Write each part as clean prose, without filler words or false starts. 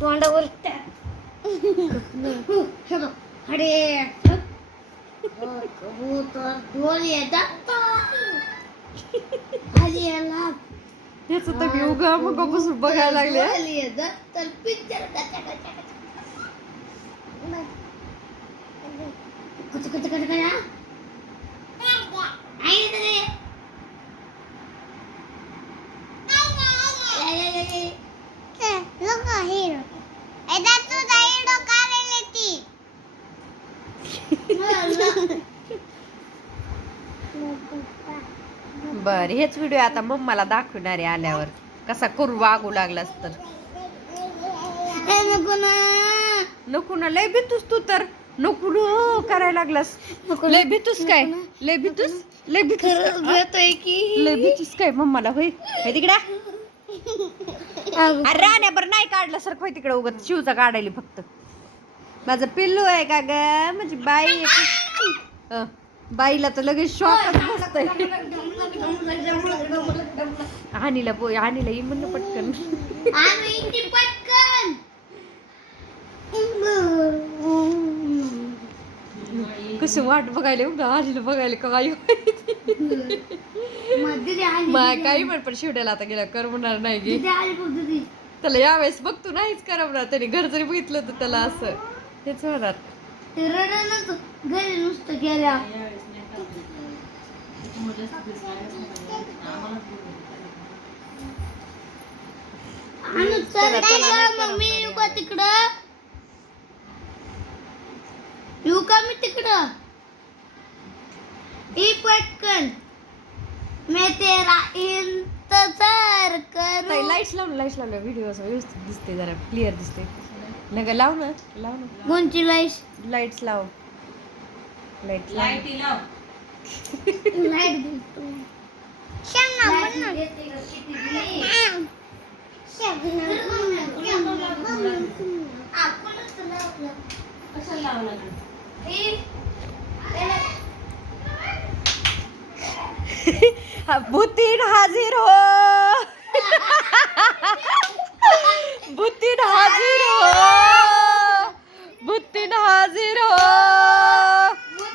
तोंडावर अरे कबूतर दोन येतात खाली याला त्याच तर योगा मग बसून बघायला लागले. तर पिक्चर बर हेच व्हिडिओ आता मम्माला दाखवणार आहे आल्यावर कसा करू वागू लागलास तर. नको ना लय भीतूस तू तर नको न करायला लागलास. लय भीतूस काय लय भीतूस लय भीतूस की लय भीतूस काय मम्माला होय तिकडे. अरे राण्याबर नाही काढलं सर होय तिकडे उगत शिवचा काढायला फक्त. माझं पिल्लू आहे का ग म्हणजे बाई बाईला तर लगेच शॉकच बसतंय. हानीला बोय हानीला ये म्हणलं पटकन. कसं वाट बघायला उगा हानीला बघायला काय काही म्हण पण शिवड्याला आता गेला करमणार नाही गे त्याला यावेळेस बघ तू नाहीच करमणार. त्याने घर जरी बघितलं तर त्याला असं हेच होणार. घरी नुसतं गेल्या मम्मी येऊ का तिकडं येऊ का मी तिकडं ही पटकन मी तेरा इंतजार करू. लाईट्स लावलं व्हिडिओ असं व्यवस्थित दिसते जरा क्लिअर दिसते. नका लाव ना कोणची लाईट लाईट्स लाव लाईट लाईट बुतीन हाजिर हो बुतीन हाजिर हो बुतीन हाजिर हो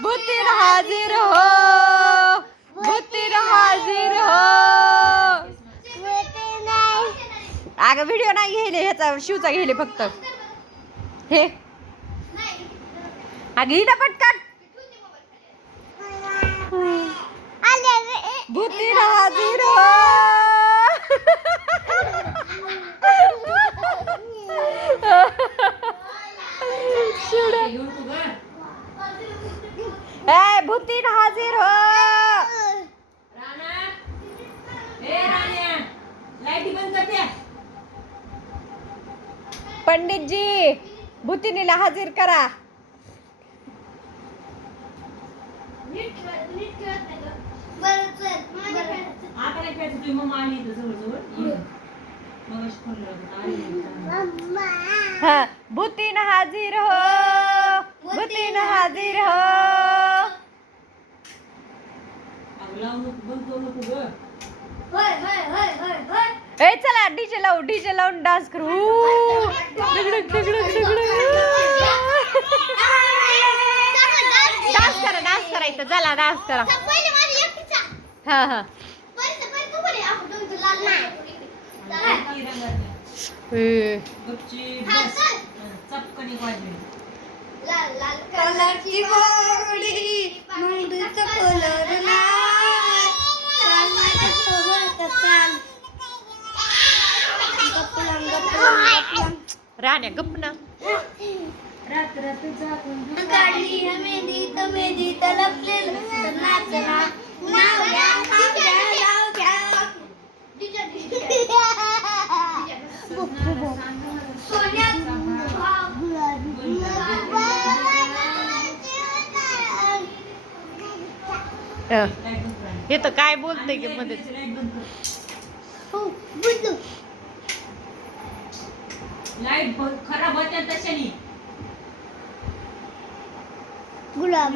बुतीन हाजिर हो बुतीन हाजिर हो. अगं व्हिडिओ नाही घ्यायले ह्याचा शिवचा घ्यायले फक्त हे अगं हिला पटकन बुतीन हाजिर हो. ए बुतीन हाजिर हो. पंडित जी भूतिनीला हाजीर करा. हाँ भूतिन हाजिर हो भूतिन हाजिर हो. ए चला डीजे लावून डान्स करू. डान्स करायचं चला डान्स करा. हा हा कलरची बावडी मुंडीचा कलर राण्या गप ना. काढली मेहंदी लपलेलं नाचना नाव घ्या नाव घ्या सोन्या हे तर काय बोलते की मध्ये लाईट खराब होत्या तशानी गुलाब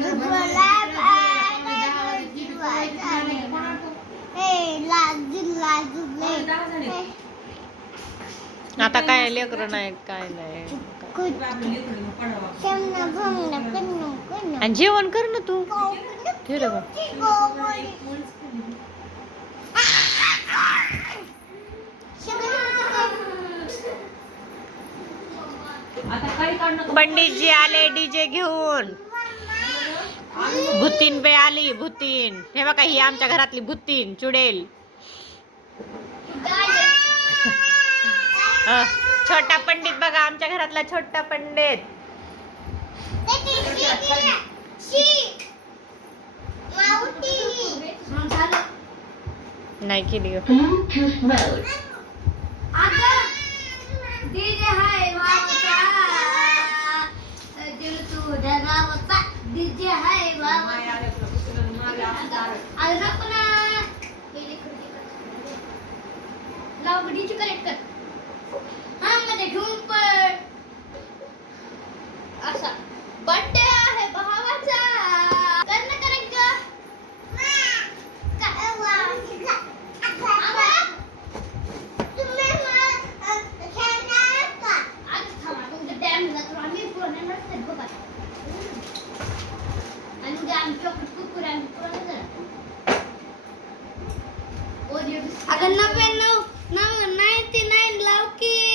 आता काय लेकरं नाही काय नाही आणि जेवण कर ना तू ठेव रे बा. आता काही काढणं पंडितजी आले डीजे घेऊन. भूतीन बे आली भूतीन. हे बघा ही आमच्या घरातली भूतीन चुडेल. छोटा पंडित बघा आमच्या घरातला छोटा पंडित. नाही केली डीजे हाय बाबाचा दिल तुझ्या नावाचा डीजे हाय बाबाचा आज आपण लाव डीजे कनेक्ट कर हा मध्ये घेऊन पड असा बर्थडे आहे भावाचा कर ना कनेक्ट अगं 99